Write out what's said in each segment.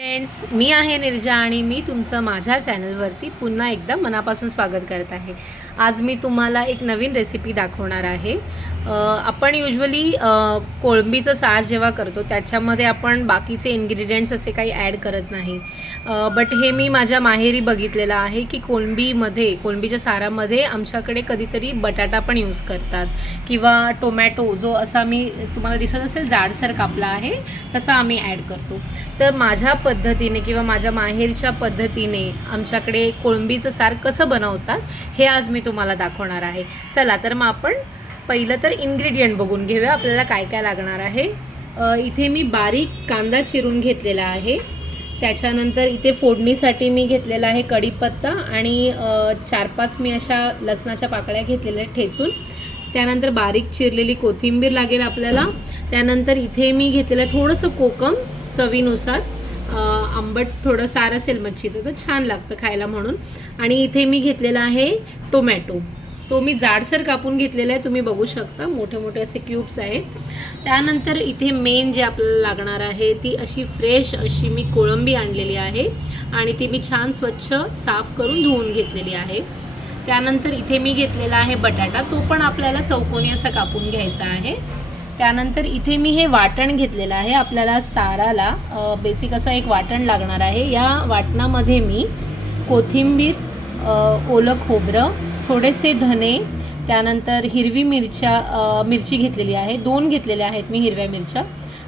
Friends, मी आहे निर्जा आणि मी तुमचं माझ्या चॅनलवरती पुन्हा एकदा मनापासून स्वागत करत आहे। आज मी तुम्हाला एक नवीन रेसिपी दाखवणार आहे। आपण युजुअली कोळंबीचं सार जेव्हा करतो त्याच्यामध्ये आपण बाकीचे इन्ग्रेडियंट्स असे काही ॲड करत नाही। बट हे मी माझ्या माहेरी बघितलेलं आहे की कोळंबीच्या सारामध्ये आमच्याकडे कधीतरी बटाटा पण यूज करतात किंवा टोमॅटो जो असा मी तुम्हाला दिसत असेल जाडसर कापला आहे तसा आम्ही ॲड करतो। तर माझ्या पद्धतीने किंवा माझ्या माहेरच्या पद्धतीने आमच्याकडे कोळंबीचं सार कसं बनवतात हे आज मी तुम्हाला दाखवणार आहे। चला तर मग आपण पहिलं तर इन्ग्रेडियंट बघून घेऊया आपल्याला काय काय लागणार आहे। इथे मी बारीक कांदा चिरून घेतलेला आहे। त्याच्यानंतर इथे फोडणीसाठी मी घेतलेला आहे कढीपत्ता आणि 4-5 मी अशा लसणाच्या पाकळ्या घेतलेल्या ठेचून। त्यानंतर बारीक चिरलेली कोथिंबीर लागेल आपल्याला। त्यानंतर इथे मी घेतलेलं थोडंसं कोकम चवीनुसार, आंबट थोडं सार असेल मच्छीचं तर छान लागतं खायला म्हणून। आणि इथे मी घेतलेला आहे टोमॅटो, तो मी जाडसर कापून घेतलेला आहे, तुम्ही बघू शकता मोठे मोठे असे क्यूब्स आहेत। त्यानंतर इथे मेन जे आपल्याला लागणार आहे ती अशी फ्रेश अशी मी कोळंबी आणलेली आहे आणि ती मी छान स्वच्छ साफ करून धुवून घेतलेली आहे। त्यानंतर इथे मी घेतलेला आहे बटाटा, तो पण आपल्याला चौकोनी असा कापून घ्यायचा आहे। त्यानंतर इथे मी हे वाटण घेतलेलं आहे, आपल्याला साराला बेसिक असं एक वाटण लागणार आहे। या वाटणामध्ये मी कोथिंबीर, ओलं खोबरं, थोडेसे धने, त्यानंतर हिरवी मिरची घेतलेली आहे, 2 घेतलेल्या आहेत मी हिरव्या मिरच्या।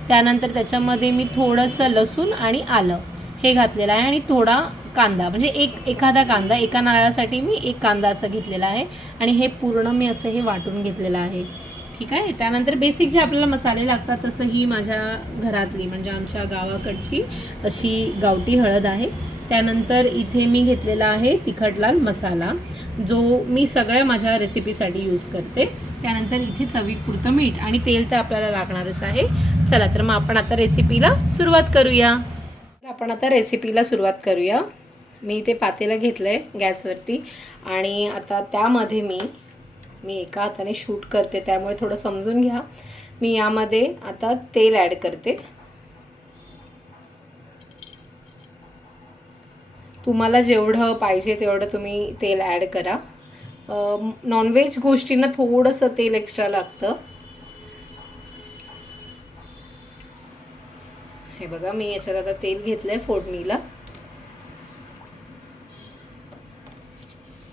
त्यानंतर त्याच्यामध्ये मी थोडंसं लसूण आणि आलं हे घातलेलं आहे आणि थोडा कांदा, म्हणजे एखादा कांदा, एका नारळासाठी मी 1 कांदा असं घेतलेला आहे आणि हे पूर्ण मी असं हे वाटून घेतलेलं आहे, ठीक आहे। त्यानंतर बेसिक जे आपल्याला मसाले लागतात तसं ही माझ्या घरातली म्हणजे आमच्या गावाकडची अशी गावठी हळद आहे। त्यानंतर इथे मी घेतलेला आहे तिखट लाल मसाला, जो मी सगळ्या माझ्या रेसिपीसाठी यूज करते। त्यानंतर इथे चवीपुरतं मीठ आणि तेल तर आपल्याला लागणारच आहे। चला तर मग आपण आता रेसिपीला सुरुवात करूया। मी इथे पातेलं घेतलं आहे गॅसवरती आणि आता त्यामध्ये मी एका हाताने शूट करते त्यामुळे थोडं समजून घ्या। मी यामध्ये आता तेल ॲड करते। तुम्हाला जेवढं पाहिजे तेवढं तुम्ही तेल ॲड करा। नॉनव्हेज गोष्टींना थोडंसं तेल एक्स्ट्रा लागतं। हे बघा मी याच्यात आता तेल घेतलंय फोडणीला।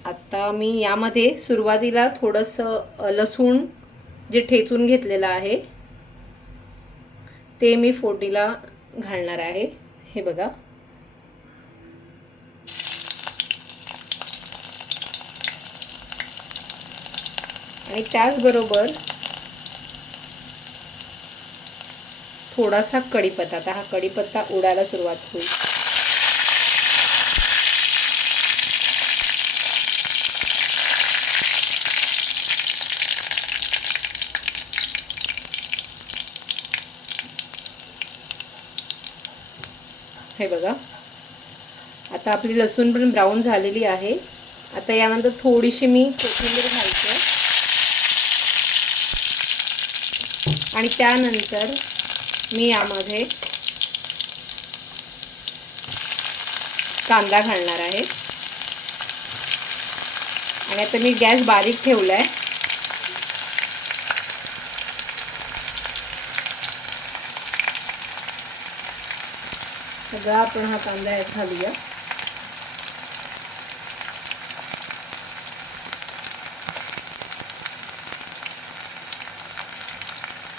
आता मी यामध्ये सुरुवातीला थोडंसं लसूण जे ठेचून घेतलेलं आहे ते मी फोडणीला घालणार आहे, हे बघा। आणि त्याचबरोबर थोडासा कढीपत्ता, आता हा कढीपत्ता उडायला सुरुवात होईल। हे बघा आता आपली लसूण पण ब्राऊन झालेली आहे। आता यानंतर थोडीशी मी कोथिंबीर घालते आणि त्यानंतर मी यामध्ये कांदा घालणार आहे आणि आता मी गॅस बारीक ठेवलाय। सगळा आपण हा कांदा यात घालूया।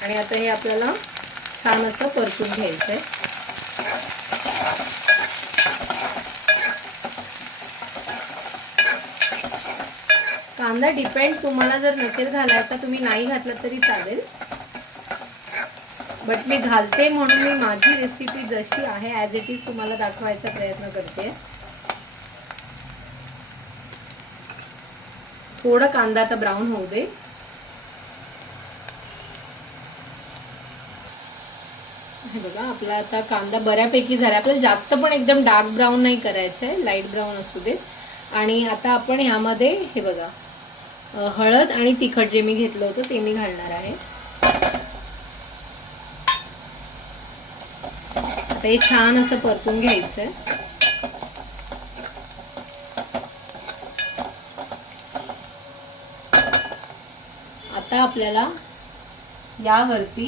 आणि आता हे आपल्याला छान असं परतून घ्यायचं आहे। कांदा डिपेंड, तुम्हाला जर नसेल घालायचा तुम्ही नाही घातलं तरी चालेल, बट मी घालते म्हणून मी माझी रेसिपी जशी आहे ॲज इट इज तुम्हाला दाखवायचा प्रयत्न करते। थोडा कांदा आता ब्राऊन होऊ दे। हे बघा आपला आता कांदा बऱ्यापैकी झाला, आपल्याला जास्त पण एकदम डार्क ब्राऊन नाही करायचं आहे, लाईट ब्राऊन असू दे। आणि आता आपण ह्यामध्ये हे बघा हळद आणि तिखट जे मी घेतलं होतं ते मी घालणार आहे। आता हे छान असं परतून घ्यायचं आहे. आता आपल्याला यावरती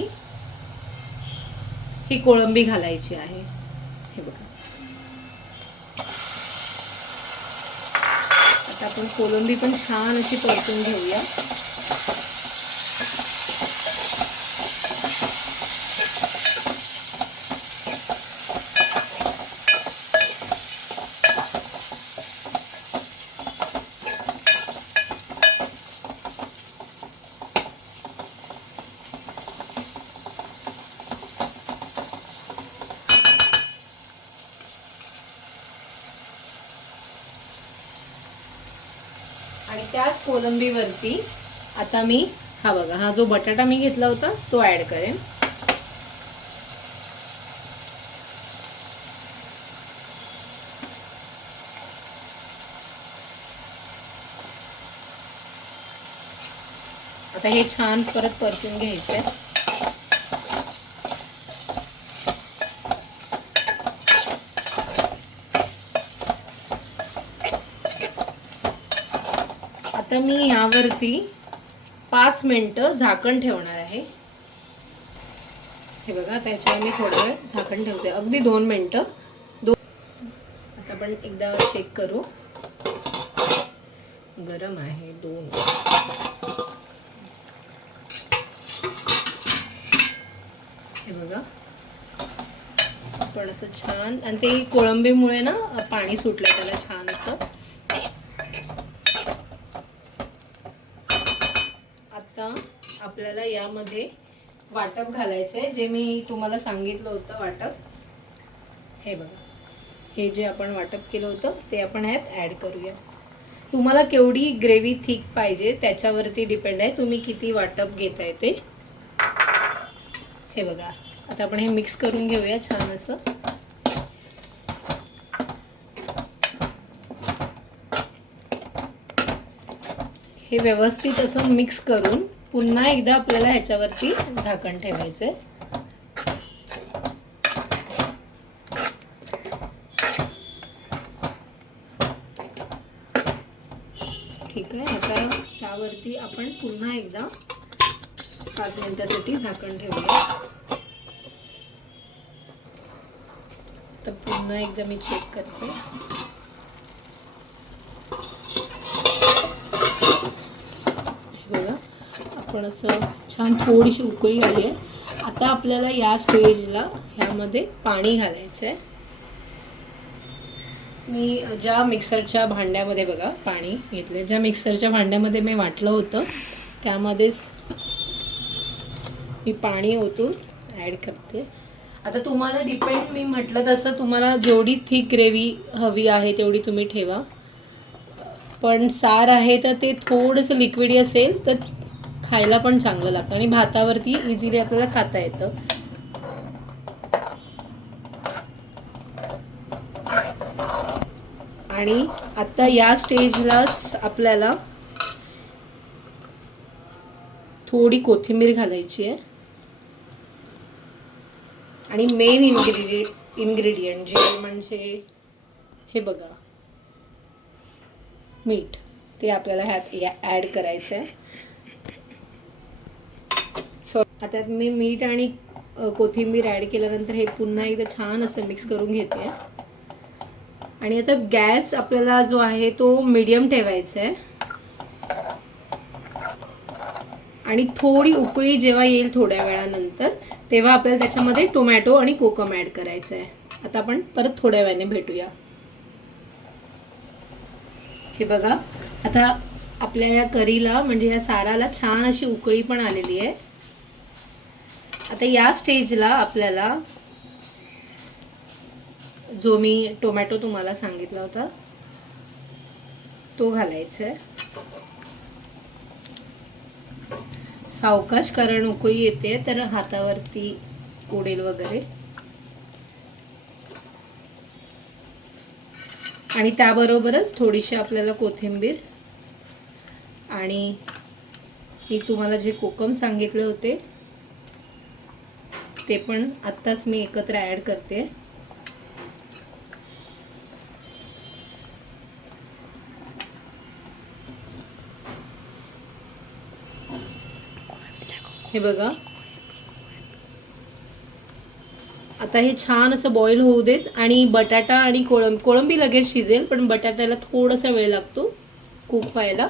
ही कोळंबी घालायची आहे. हे बघा, आता आपण कोळंबी पण छान अशी परतून घेऊया. आणि त्याच कोलंबीवरती आता मी हा बघा, हा जो बटाटा मी घेतला होता तो ऍड करेन. आता हे छान परत परतून घ्यायचंय. आता मी यावरती 5 मिनिटं झाकण ठेवणार आहे. हे बघा, त्याच्यावर मी थोडा वेळ झाकण ठेवते, अगदी 2 मिनिटं. आता आपण एकदा चेक करू. गरम आहे. 2 हे बघा, आपण असं छान, आणि ते कोळंबीमुळे ना पाणी सुटलं त्याला छान असं. आता आपल्याला यामध्ये वाटप घालायचंय, जे मी तुम्हाला सांगितलं होतं वाटप. हे बघा, हे जे आपण वाटप केलं होतं ते आपण ह्यात ॲड करूया. तुम्हाला केवढी ग्रेव्ही थिक पाहिजे त्याच्यावरती डिपेंड आहे, तुम्ही किती वाटप घेताय ते. हे बघा, आता आपण हे मिक्स करून घेऊया छान असं. हे व्यवस्थित असं मिक्स करून पुन्हा एकदा आपल्याला ह्याच्यावरती झाकण ठेवायचंय. ठीक आहे. आता त्यावरती आपण पुन्हा एकदा 5 मिनिटासाठी झाकण ठेवूया. तर पुन्हा एकदा मी चेक करते. बघा, आपण असं छान थोडीशी उकळी आली आहे. आता आपल्याला या स्टेजला ह्यामध्ये पाणी घालायचं आहे. मी ज्या मिक्सरच्या भांड्यामध्ये बघा पाणी घेतले, ज्या मिक्सरच्या भांड्यामध्ये मी वाटलं होतं त्यामध्येच मी पाणी ओतून ॲड करते. आता तुम्हाला डिपेंड, मी म्हटलं तसं तुम्हाला जेवढी थिक ग्रेव्ही हवी आहे तेवढी तुम्ही ठेवा. पण सार आहे तर ते थोडंसं लिक्विडी असेल तर खायला पण चांगलं लागतं आणि भातावरती इझिली आपल्याला खाता येतं. आणि आता या स्टेजलाच आपल्याला थोडी कोथिंबीर घालायची आहे. आणि मेन इन्ग्रेडियंट जे म्हणजे हे बघा, मीठ, ते आपल्याला ह्यात ॲड करायचं आहे. सो आता मी मीठ आणि कोथिंबीर ॲड केल्यानंतर हे पुन्हा एकदा छान असं मिक्स करून घेते. आणि आता गॅस आपल्याला जो आहे तो मीडियम ठेवायचा आहे. आणि थोडी उकळी जेव्हा येईल थोड्या वेळानंतर तेव्हा आपल्याला त्याच्यामध्ये टोमॅटो आणि कोकम ॲड करायचं आहे. आता आपण परत थोड्या वेळाने भेटूया. हे बघा, आता आपल्या या करीला म्हणजे या साराला छान अशी उकळी पण आलेली आहे. आता या स्टेजला आपल्याला जो मी टोमॅटो तुम्हाला सांगितला होता तो घालायचा आहे. सावकाश, कारण उकळी येते तर हातावरती उडेल वगैरे. आणि त्याबरोबरच थोडीशी आपल्याला कोथिंबीर आणि मी तुम्हाला जे कोकम सांगितले होते ते पण आत्ताच मी एकत्र ॲड करते. हे बघा, आता हे छान असं बॉईल होऊ देत. आणि बटाटा आणि कोळंबी लगेच शिजेल, पण बटाट्याला थोडासा वेळ लागतो कुक व्हायला.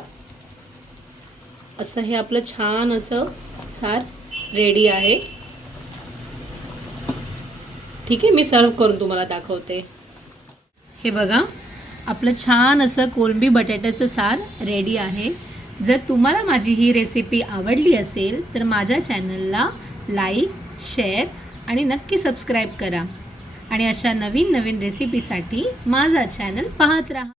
असं हे आपलं छान असं सार रेडी आहे. ठीक आहे, मी सर्व करून तुम्हाला दाखवते. हे बघा, आपलं छान असं कोळंबी बटाट्याचं सार रेडी आहे. जर तुम्हाला माझी ही रेसिपी आवडली असेल तर माझ्या चॅनलला लाईक, शेअर आणि नक्की सबस्क्राईब करा. आणि अशा नवीन नवीन रेसिपीसाठी माझा चॅनल पाहत राहा.